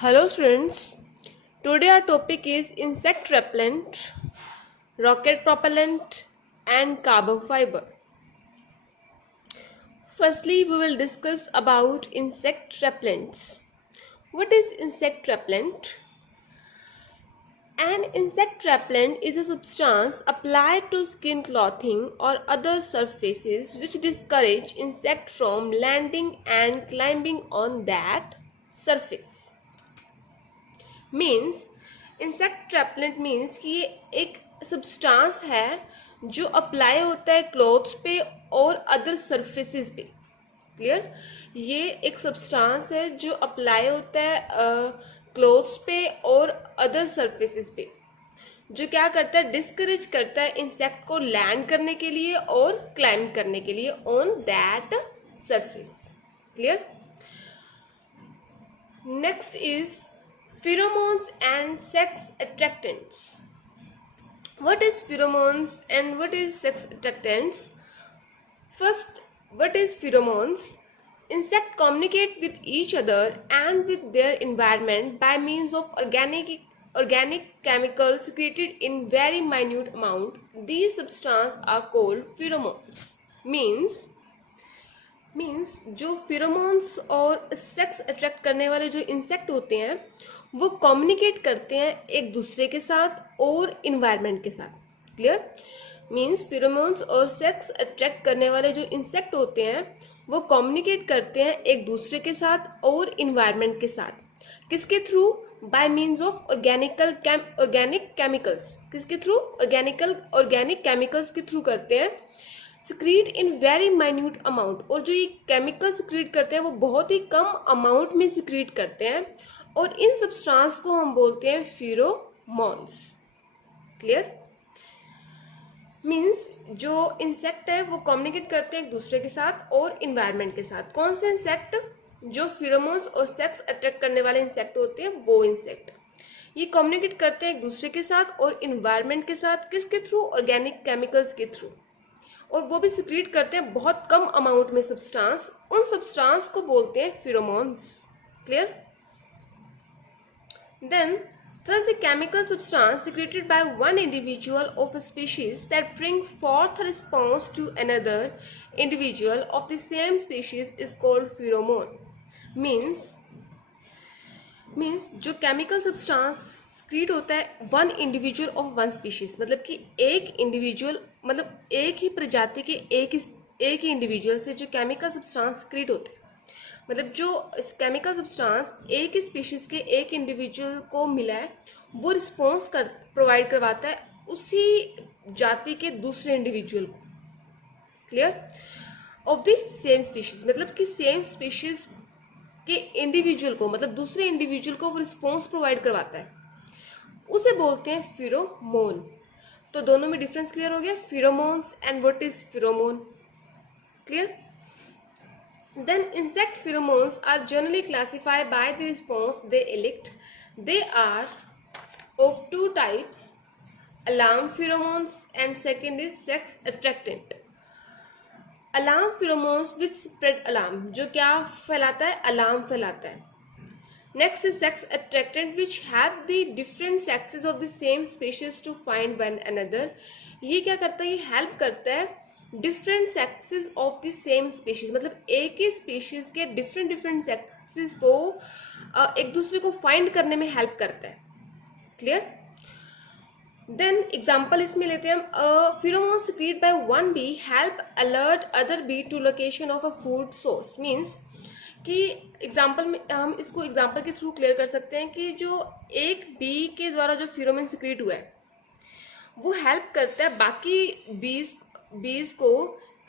Hello students, today our topic is insect repellent, rocket propellant and carbon fiber. Firstly, we will discuss about insect repellents. What is insect repellent? An insect repellent is a substance applied to skin clothing or other surfaces which discourage insect from landing and climbing on that surface. Means insect repellent means कि ये एक substance है जो apply होता है clothes पे और other surfaces पे. क्लियर? ये एक सब्सटेंस है जो अप्लाई होता है क्लोथ्स पे और अदर सरफेसेस पे, जो क्या करता है, डिस्करेज करता है इंसेक्ट को लैंड करने के लिए और क्लाइंब करने के लिए on that surface. Clear? Next is pheromones and sex attractants. What is pheromones and what is sex attractants? First, what is pheromones? Insects communicate with each other and with their environment by means of organic chemicals secreted in very minute amount. These substances are called pheromones. Means जो pheromones और sex attract करने वाले जो insect होते हैं वो communicate करते हैं एक दूसरे के साथ और इन्वायरमेंट के साथ. क्लियर? मीन्स फिरोमोन्स और सेक्स अट्रैक्ट करने वाले जो इंसेक्ट होते हैं वो कम्युनिकेट करते हैं एक दूसरे के साथ और इन्वायरमेंट के साथ. किसके through? Bye means of organic chemicals. किसके थ्रू? ऑर्गेनिक केमिकल्स के थ्रू करते हैं. Secrete in very minute amount, और जो ये केमिकल सिक्रीट करते हैं वो बहुत ही कम अमाउंट में सिक्रीट करते हैं और इन सब्सटेंस को हम बोलते हैं फिरोमोन्स. क्लियर? मीन्स जो इंसेक्ट है वो कम्युनिकेट करते हैं एक दूसरे के साथ और इन्वायरमेंट के साथ. कौन से इंसेक्ट? जो फिरोमोन्स और सेक्स अट्रैक्ट करने वाले इंसेक्ट होते हैं वो इंसेक्ट. ये कम्युनिकेट करते हैं एक दूसरे के साथ और इन्वायरमेंट के साथ. किसके थ्रू? ऑर्गेनिक केमिकल्स के थ्रू. और वो भी सिक्रीट करते हैं बहुत कम अमाउंट में सब्सटेंस. उन सब्सटेंस को बोलते हैं pheromones. Clear? Then thus a chemical substance secreted by one individual of a species that bring forth a response to another individual of the same species is called pheromone. means जो chemical substance secrete होता है one individual of one species, मतलब कि एक individual, मतलब एक ही प्रजाति के एक ही इंडिविजुअल से जो केमिकल सब्सटेंस सिक्रीट होते हैं, मतलब जो केमिकल सब्सटेंस एक ही स्पीशीज के एक इंडिविजुअल को मिला है वो रिस्पॉन्स प्रोवाइड करवाता है उसी जाति के दूसरे इंडिविजुअल को. Clear? Of the same species, मतलब कि सेम स्पीशीज के इंडिविजुअल को, मतलब दूसरे इंडिविजुअल को वो रिस्पॉन्स प्रोवाइड करवाता है, उसे बोलते हैं फिरोमोन. तो दोनों में डिफरेंस क्लियर हो गया, pheromones and what is pheromone. Clear? Then insect pheromones are generally classified by the response they elicit. They are of two types, alarm pheromones and second is sex attractant. Alarm pheromones which spread alarm, जो क्या फैलाता है? Alarm फैलाता है. Next is sex attractant which have the different sexes of the same species to find one another. ये क्या करता है? ये हेल्प करता है different sexes of the same species, मतलब एक ही स्पीशीज के डिफरेंट सेक्सेस को एक दूसरे को फाइंड करने में हेल्प करता है. क्लियर? देन एग्जाम्पल इसमें लेते हैं हम. Pheromone secrete by one bee help alert other bee to location of a food source. Means कि एग्जाम्पल में हम इसको एग्जाम्पल के थ्रू क्लियर कर सकते हैं कि जो एक बी के द्वारा जो फिरोमोन सिक्रीट हुआ है वो हेल्प करता है बाकी बीज को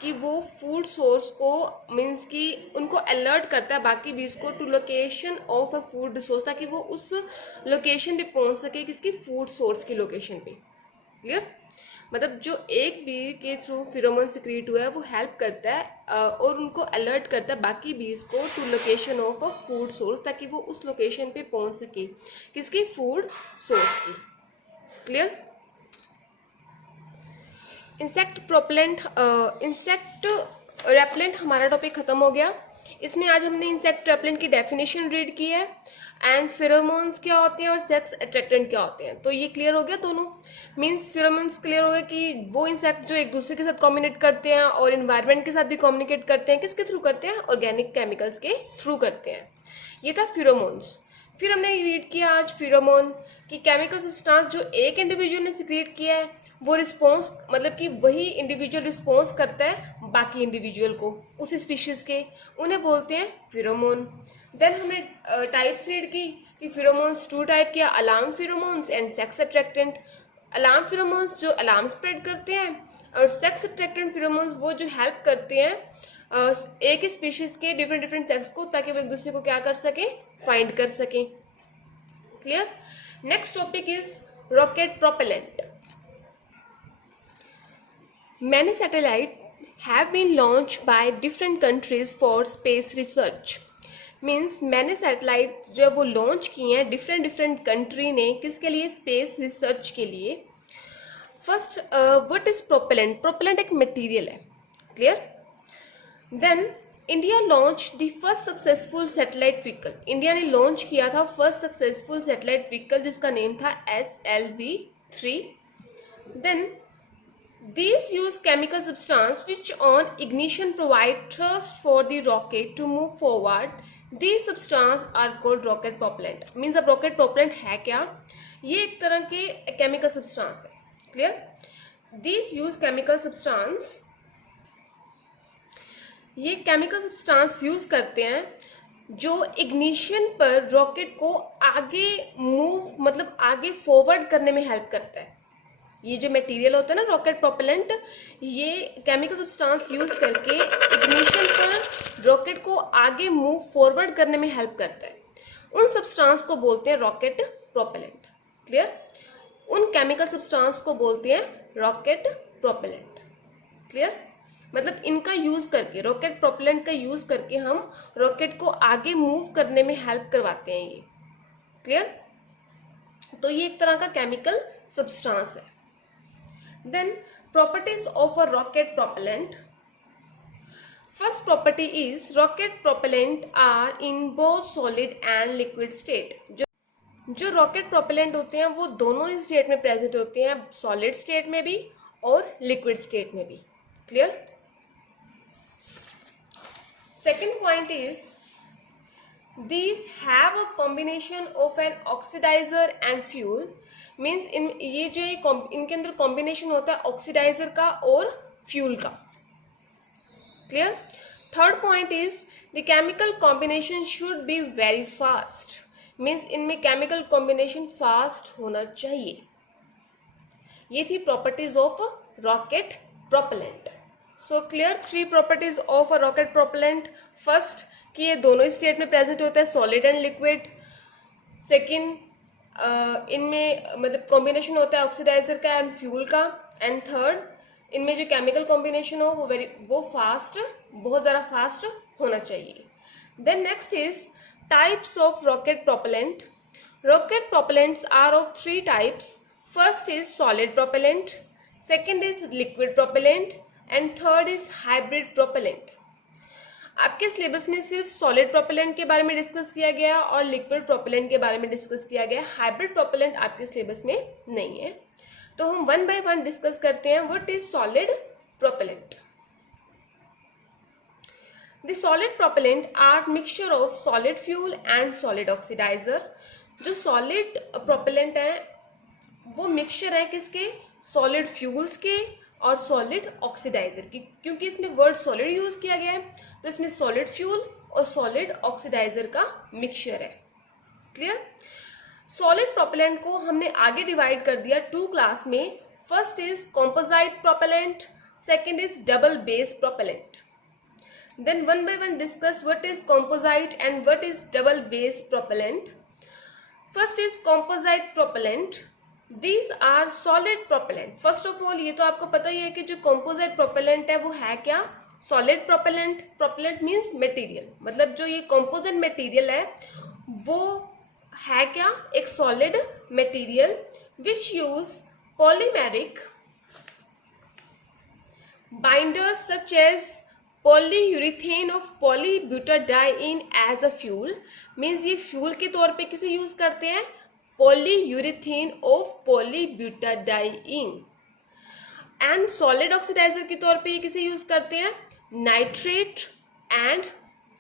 कि वो फूड सोर्स को, मीन्स कि उनको अलर्ट करता है बाकी बीज को to location of a food source, ताकि वो उस लोकेशन पे पहुंच सके, किसकी? फूड सोर्स की लोकेशन पे. क्लियर? मतलब जो एक बी के थ्रू फिरोमोन सिक्रीट हुआ है वो हेल्प करता है और उनको अलर्ट करता है बाकी बीज को to location of a food source, ताकि वो उस लोकेशन पे पहुंच सके, किसकी? फूड सोर्स की. क्लियर? इंसेक्ट रेपेलेंट हमारा टॉपिक खत्म हो गया. इसमें आज हमने इंसेक्ट रेपेलेंट की डेफिनेशन रीड की है एंड फेरोमोन्स क्या होते हैं और सेक्स अट्रैक्टेंट क्या होते हैं। तो ये क्लियर हो गया दोनों। मीन्स फेरोमोन्स क्लियर हो गया कि वो इंसेक्ट जो एक दूसरे के साथ कम्युनिकेट करते हैं और इन्वायरमेंट के साथ भी कम्युनिकेट करते हैं, किसके थ्रू करते हैं, ऑर्गेनिक केमिकल्स के थ्रू करते हैं। ये था फेरोमोन्स। फिर हमने रीड किया आज फेरोमोन कि केमिकल सब्सटेंस जो एक इंडिविजुअल ने सिक्रिएट किया है वो रिस्पॉन्स, मतलब कि वही इंडिविजुअल रिस्पॉन्स करता है बाकी इंडिविजुअल को, उस स्पीशीज के, उन्हें बोलते हैं फेरोमोन। देन हमने टाइप्स रीड की कि फेरोमोन्स 2 टाइप के, alarm pheromones and sex attractant. Alarm pheromones जो अलार्म स्प्रेड करते हैं और सेक्स अट्रैक्टेंट फेरोमोन्स वो जो हेल्प करते हैं एक स्पीशीज के डिफरेंट डिफरेंट सेक्स को, ताकि वो एक दूसरे को क्या कर सकें, फाइंड कर सकें। Clear. Next topic is rocket propellant. Many satellite have been launch by different countries for space research. Means मैंने सैटेलाइट जो वो लॉन्च किए हैं डिफरेंट डिफरेंट कंट्री ने, किसके लिए, स्पेस रिसर्च के लिए। First what is propellant. Propellant एक मटेरियल है। Clear. Then India launch the first successful satellite vehicle. India ने लॉन्च किया था फर्स्ट सक्सेसफुल सैटेलाइट व्हीकल जिसका नेम था SLV-3। Then these use chemical substance which on ignition provide thrust for the rocket to move forward. These substance are called rocket propellant. Means अब rocket propellant है क्या, ये एक तरह के chemical substance है। Clear? These use chemical substance, ये chemical substance use करते हैं जो इग्निशन पर रॉकेट को आगे मूव, मतलब आगे फॉरवर्ड करने में हेल्प करता है। ये जो मटेरियल होता है ना रॉकेट प्रोपेलेंट, ये केमिकल सब्सटेंस यूज करके इग्निशन पर रॉकेट को आगे मूव फॉरवर्ड करने में हेल्प करता है। उन सब्सटेंस को बोलते हैं रॉकेट प्रोपेलेंट। क्लियर। उन केमिकल सब्सटेंस को बोलते हैं रॉकेट प्रोपेलेंट। क्लियर। मतलब इनका यूज करके, रॉकेट प्रोपेलेंट का यूज करके हम रॉकेट को आगे मूव करने में हेल्प करवाते हैं ये। क्लियर। तो ये एक तरह का केमिकल सब्सटेंस है। Then properties of a rocket propellant. First property is rocket propellant are in both solid and liquid state. जो रॉकेट प्रोपेलेंट होते हैं वो दोनों ही स्टेट में प्रेजेंट होते हैं, सॉलिड स्टेट में भी और लिक्विड स्टेट में भी। Clear. Second point is these have a combination of an oxidizer and fuel. Means ये जो इनके अंदर कॉम्बिनेशन होता है ऑक्सीडाइजर का और फ्यूल का। Clear. Third point is the chemical combination should be very fast. Means इनमें केमिकल कॉम्बिनेशन फास्ट होना चाहिए। ये थी properties of rocket propellant. So clear, 3 properties of a rocket propellant. First कि ये दोनों स्टेट में प्रेजेंट होता है, सॉलिड एंड लिक्विड। सेकेंड, इनमें मतलब कॉम्बिनेशन होता है ऑक्सीडाइजर का एंड फ्यूल का। एंड थर्ड, इनमें जो केमिकल कॉम्बिनेशन हो वो फास्ट, बहुत ज़्यादा फास्ट होना चाहिए। Then next is types of rocket propellant. Rocket propellants are of 3 types. First is solid propellant, second is liquid propellant and third is hybrid propellant. आपके syllabus में सिर्फ सॉलिड प्रोपेलेंट के बारे में डिस्कस किया गया और लिक्विड प्रोपेलेंट के बारे में डिस्कस किया गया। हाइब्रिड प्रोपेलेंट आपके सिलेबस में नहीं है। तो हम 1 by 1 डिस्कस करते हैं। What is solid propellant. The solid propellant are mixture of solid fuel and solid oxidizer. जो सॉलिड प्रोपेलेंट है वो मिक्सचर है किसके, सॉलिड फ्यूल्स के और सॉलिड ऑक्सीडाइजर की। क्योंकि इसमें वर्ड सॉलिड यूज किया गया है तो इसमें सॉलिड फ्यूल और सॉलिड ऑक्सीडाइजर का मिक्सचर है। क्लियर। सॉलिड प्रोपेलेंट को हमने आगे डिवाइड कर दिया 2 क्लास में। First is composite propellant, second is double base propellant. Then 1 by 1 discuss what is composite and what is double base propellant. First is composite propellant. These are solid propellant. First of all ये तो आपको पता ही है कि जो composite propellant है वो है क्या, solid propellant. Propellant means material, मतलब जो ये composite material है वो है क्या, एक solid material which use polymeric binders such as polyurethane of polybutadiene as a fuel, means ये फ्यूल के तौर पे किसे यूज करते हैं, polyurethane of polybutadiene. And solid oxidizer के तौर पे ये किसे यूज करते हैं, nitrate and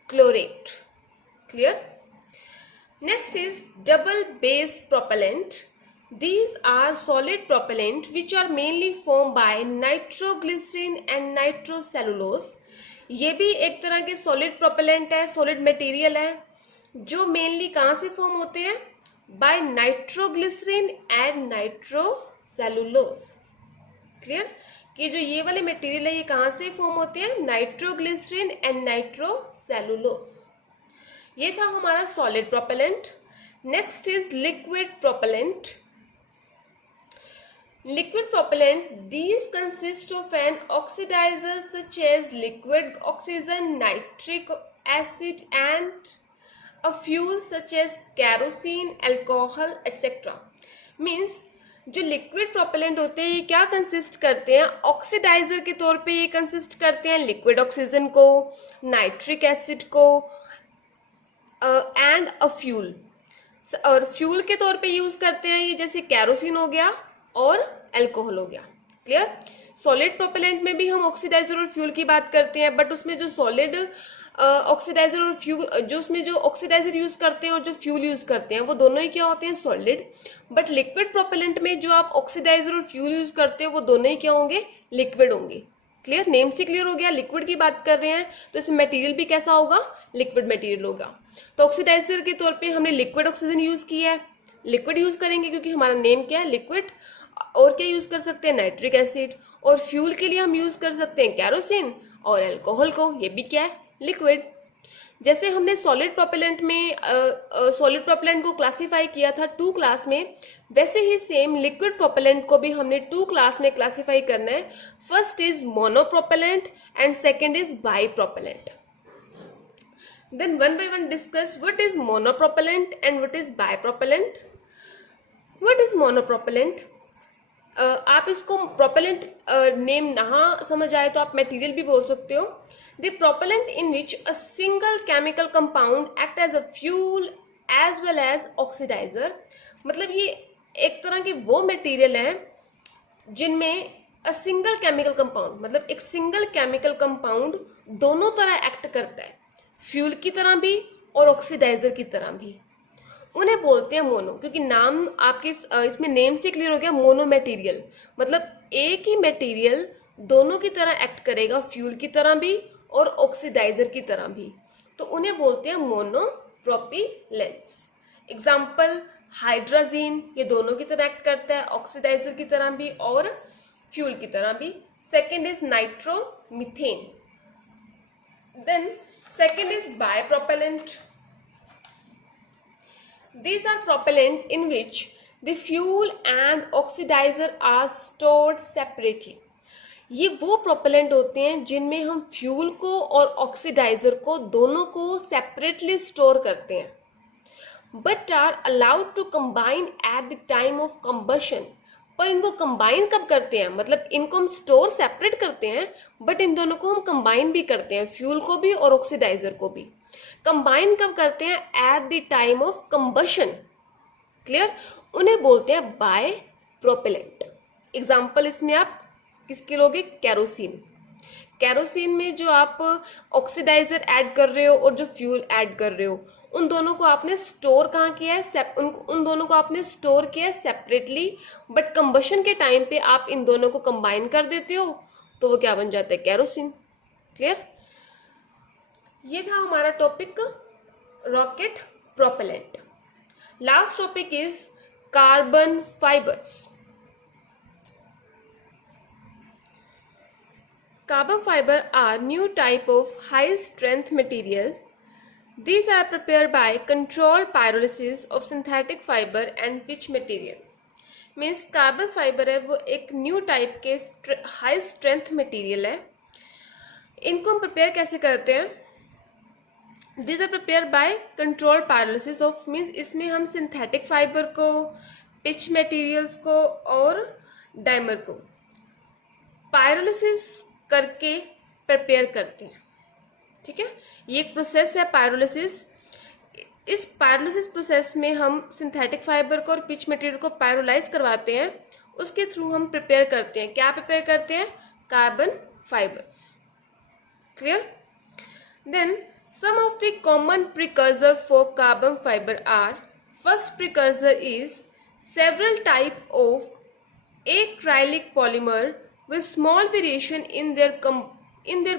chlorate. Clear. Next is double base propellant. These are solid propellant which are mainly formed by nitroglycerin and nitrocellulose। ये भी एक तरह के सॉलिड प्रोपेलेंट है, सॉलिड मटेरियल है, जो मेनली कहाँ से फॉर्म होते हैं, by nitroglycerine and nitrocellulose. Clear, कि जो ये वाले मटेरियल है ये कहाँ से फॉर्म होते हैं, नाइट्रोग्लिसरीन एंड नाइट्रोसेलुलोज। ये था हमारा solid propellant. Next is liquid propellant. Liquid propellant, these consist of an oxidizer such as liquid oxygen, nitric acid and a fuel such as kerosene, alcohol etc. Means जो liquid propellant होते हैं ये क्या consist करते हैं, oxidiser के तौर पे ये कंसिस्ट करते हैं लिक्विड ऑक्सीजन को, नाइट्रिक एसिड को एंड अ फ्यूल, और फ्यूल के तौर पे यूज करते हैं ये, जैसे कैरोसिन हो गया और अल्कोहल हो गया। क्लियर। सॉलिड प्रोपेलेंट में भी हम ऑक्सीडाइजर और फ्यूल की बात करते हैं, बट उसमें जो सॉलिड ऑक्सीडाइजर और फ्यूल, जो उसमें जो ऑक्सीडाइजर यूज करते हैं और जो फ्यूल यूज करते हैं वो दोनों ही क्या होते हैं, सॉलिड। बट लिक्विड प्रोपेलेंट में जो आप ऑक्सीडाइजर और फ्यूल यूज करते हो वो दोनों ही क्या होंगे, लिक्विड होंगे। क्लियर, नेम से क्लियर हो गया, लिक्विड की बात कर रहे हैं तो इसमें मटेरियल भी कैसा होगा, लिक्विड मटेरियल होगा। तो ऑक्सीडाइजर के तौर पे हमने लिक्विड ऑक्सीजन यूज किया है, लिक्विड यूज करेंगे क्योंकि हमारा नेम क्या है, लिक्विड। और क्या यूज कर सकते हैं, नाइट्रिक एसिड। और फ्यूल के लिए हम यूज कर सकते हैं कैरोसिन और अल्कोहल को, ये भी क्या है, लिक्विड। जैसे हमने सॉलिड प्रोपेलेंट में सॉलिड प्रोपेलेंट को क्लासिफाई किया था 2 क्लास में, वैसे ही सेम लिक्विड प्रोपेलेंट को भी हमने 2 क्लास में क्लासिफाई करना है। First is monopropellant and second is bipropellant. Then one by one discuss what is monopropellant and what is bipropellant. What is monopropellant, आप इसको प्रोपेलेंट नेम ना समझ आए तो आप मटेरियल भी बोल सकते हो। The propellant in which a single chemical compound act as a fuel as well as oxidizer. मतलब ये एक तरह के वो मटेरियल हैं जिनमें अ सिंगल केमिकल कंपाउंड, मतलब एक सिंगल केमिकल कंपाउंड दोनों तरह एक्ट करता है, फ्यूल की तरह भी और ऑक्सीडाइजर की तरह भी। उन्हें बोलते हैं मोनो, क्योंकि नाम आपके इसमें नेम से क्लियर हो गया, मोनो मटेरियल, मतलब एक ही मटेरियल दोनों की तरह एक्ट करेगा, फ्यूल की तरह भी और ऑक्सीडाइजर की तरह भी, तो उन्हें बोलते हैं मोनोप्रोपिलेंट्स। एग्जाम्पल हाइड्रोजन, ये दोनों की तरह एक्ट करता है, ऑक्सीडाइजर की तरह भी और फ्यूल की तरह भी। Second is nitromethane. Then second is bipropellant. These are propellant in which the fuel and oxidizer are stored separately। ये वो प्रोपेलेंट होते हैं जिनमें हम फ्यूल को और ऑक्सीडाइजर को दोनों को सेपरेटली स्टोर करते हैं, but are allowed to combine at the time of combustion. पर इनको कंबाइन कब करते हैं, मतलब इनको हम स्टोर सेपरेट करते हैं बट इन दोनों को हम कंबाइन भी करते हैं, फ्यूल को भी और ऑक्सीडाइजर को भी। कंबाइन कब करते हैं, eight the time of combustion. Clear, उन्हें बोलते हैं बाय प्रोपेलेंट। एग्जाम्पल इसमें आप किसके लोगे, कैरोसिन। कैरोसिन में जो आप ऑक्सीडाइजर ऐड कर रहे हो और जो फ्यूल ऐड कर रहे हो, उन दोनों को आपने स्टोर कहाँ किया है, उन दोनों को आपने स्टोर किया है सेपरेटली, बट कंबशन के टाइम पे आप इन दोनों को कंबाइन कर देते हो तो वो क्या बन जाता है, कैरोसिन। क्लियर, ये था हमारा topic rocket propellant. Last topic is carbon fibres. Carbon fiber are new type of high strength material. These are prepared by controlled pyrolysis of synthetic fiber and pitch material. Means carbon fiber है वो एक new type के high strength material है। इनको हम prepare कैसे करते हैं, These are prepared by controlled pyrolysis of, means इसमें हम synthetic fiber को, pitch materials को और dimer को pyrolysis करके प्रिपेयर करते हैं। ठीक है, ये एक प्रोसेस है पायरोलिसिस। इस पायरोलिसिस प्रोसेस में हम सिंथेटिक फाइबर को और पिच मटेरियल को पायरोलाइज करवाते हैं, उसके थ्रू हम प्रिपेयर करते हैं, क्या प्रिपेयर करते हैं, carbon fibres. Clear? Then some of the common precursor for carbon fiber are: first precursor is several type of acrylic polymer with small variation in their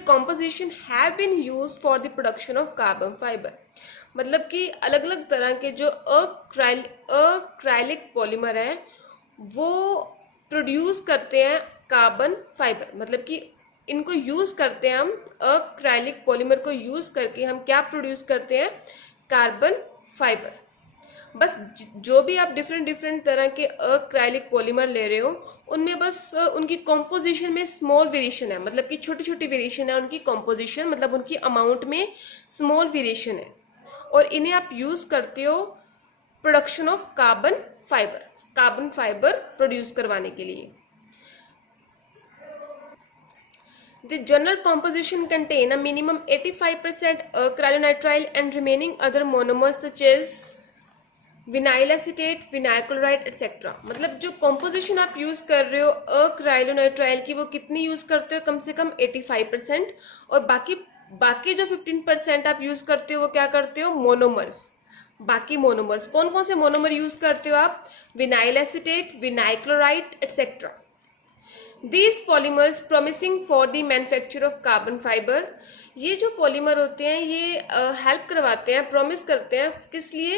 composition have been used for the production of carbon fiber। मतलब कि अलग अलग तरह के जो acrylic polymer हैं वो produce करते हैं कार्बन फाइबर। मतलब कि इनको यूज़ करते हैं हम, अक्राइलिक पॉलीमर को यूज़ करके हम क्या प्रोड्यूस करते हैं, कार्बन फाइबर। बस जो भी आप डिफरेंट डिफरेंट तरह के अक्राइलिक पॉलीमर ले रहे हो उनमें बस उनकी कॉम्पोजिशन में स्मॉल वेरिएशन है, मतलब कि छोटी छोटी वेरिएशन है उनकी कॉम्पोजिशन, मतलब उनकी अमाउंट में स्मॉल वेरिएशन है, और इन्हें आप यूज़ करते हो production of carbon fibre produce करवाने के लिए। The general composition contain a minimum 85% acrylonitrile and remaining other monomers such as vinyl acetate, vinyl chloride etcetera. मतलब जो कॉम्पोजिशन आप यूज़ कर रहे हो अक्राइलोनाइट्राइल की वो कितनी यूज़ करते हो, कम से कम 85%, और बाकी जो 15% आप यूज़ करते हो वो क्या करते हो, मोनोमर्स। बाकी मोनोमर्स कौन कौन से मोनोमर यूज़ करते हो आप, vinyl acetate, vinyl chloride etcetera. These polymers promising for the manufacture of carbon fiber। ये जो पॉलीमर होते हैं ये हेल्प करवाते हैं, प्रॉमिस करते हैं किस लिए,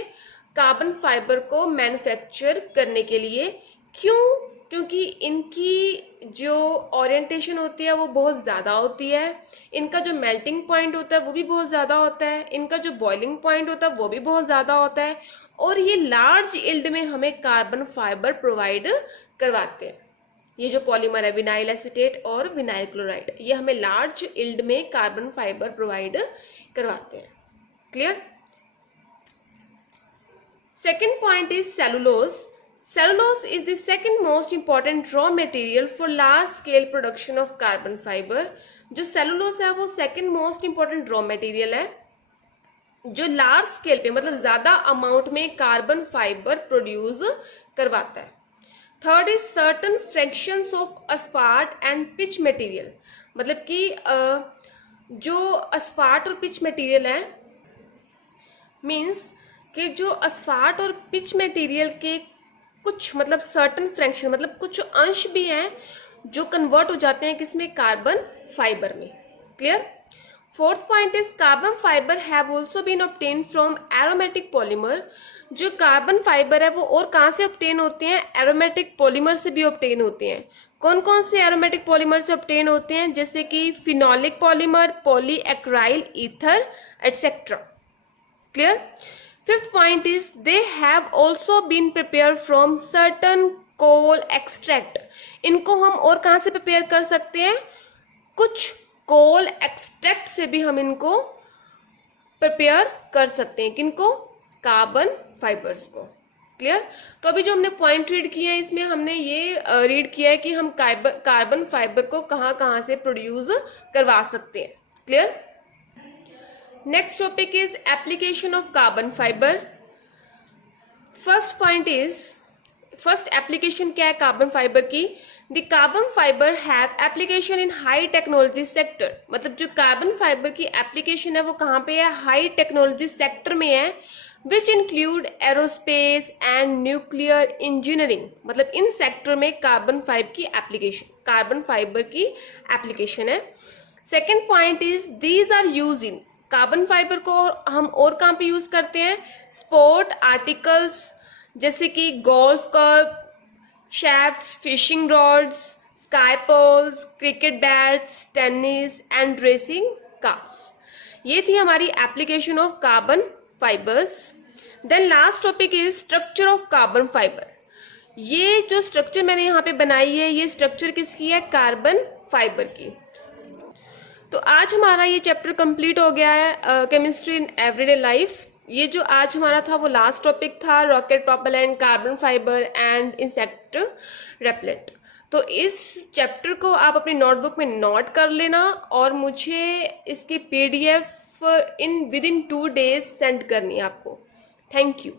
कार्बन फाइबर को मैन्युफैक्चर करने के लिए। क्यों? क्योंकि इनकी जो ओरिएंटेशन होती है वो बहुत ज़्यादा होती है, इनका जो मेल्टिंग पॉइंट होता है वो भी बहुत ज़्यादा होता है, इनका जो बॉइलिंग पॉइंट होता है वो भी बहुत ज़्यादा होता है, और ये लार्ज यील्ड में हमें कार्बन फाइबर प्रोवाइड करवाते हैं। ये जो पॉलीमर है विनाइल एसीटेट और विनाइल क्लोराइड, ये हमें लार्ज यील्ड में कार्बन फाइबर प्रोवाइड करवाते हैं। Clear? Second point is cellulose. Cellulose is the second most important raw material for large scale production of carbon fibre. जो सेलुलोज है वो second most important raw material है जो large scale पे, मतलब ज़्यादा अमाउंट में कार्बन फाइबर प्रोड्यूस करवाता है। Third is certain fractions of Asphalt and pitch material. मतलब कि जो अस्फाल्ट और पिच मटेरियल है, मीन्स कि जो अस्फाल्ट और पिच मटेरियल के कुछ मतलब सर्टन फ्रैक्शन, मतलब कुछ अंश भी हैं जो कन्वर्ट हो जाते हैं किसमें, कार्बन फाइबर में। Clear? Fourth point is carbon fibre have also been obtain from aromatic polymer. जो कार्बन फाइबर है वो और कहाँ से ऑब्टेन होते हैं, एरोमेटिक पॉलीमर से भी ऑब्टेन होते हैं। कौन कौन से एरोमेटिक पॉलीमर से ऑब्टेन होते हैं, जैसे कि phenolic polymer, polyacryl ether etcetera. Clear? Fifth point is they have also been prepare from certain coal extract. इनको हम और कहाँ से प्रिपेयर कर सकते हैं, कुछ कोल एक्सट्रैक्ट से भी हम इनको प्रिपेयर कर सकते हैं। किनको, कार्बन फाइबर्स को। क्लियर? तो अभी जो हमने पॉइंट रीड किए हैं इसमें हमने ये रीड किया है कि हम कार्बन फाइबर को कहाँ कहाँ से प्रोड्यूस करवा सकते हैं। Clear? Next topic is application of carbon fibre. First point is, first application क्या है कार्बन फाइबर की, the carbon fibre have application in high technology sector. मतलब जो कार्बन फाइबर की एप्लीकेशन है वो कहाँ पे है, हाई टेक्नोलॉजी सेक्टर में है, which include aerospace and nuclear engineering. मतलब इन सेक्टर में कार्बन फाइबर की एप्लीकेशन है। Second point is these are use in, carbon fibre को हम और कहाँ पे यूज करते हैं, स्पोर्ट आर्टिकल्स जैसे कि golf club, shafts, fishing rods, ski poles, cricket bats, tennis and racing cars. ये थी हमारी application of carbon fibres. Then last topic is structure of carbon fibre. ये जो स्ट्रक्चर मैंने यहाँ पे बनाई है ये स्ट्रक्चर किसकी है, कार्बन फाइबर की। तो आज हमारा ये चैप्टर कंप्लीट हो गया है, केमिस्ट्री इन एवरीडे लाइफ। ये जो आज हमारा था वो लास्ट टॉपिक था, rocket propellant, carbon fibre and insect repellent. तो इस चैप्टर को आप अपनी नोटबुक में नोट कर लेना और मुझे इसकी PDF with in 2 days send करनी है आपको। Thank you.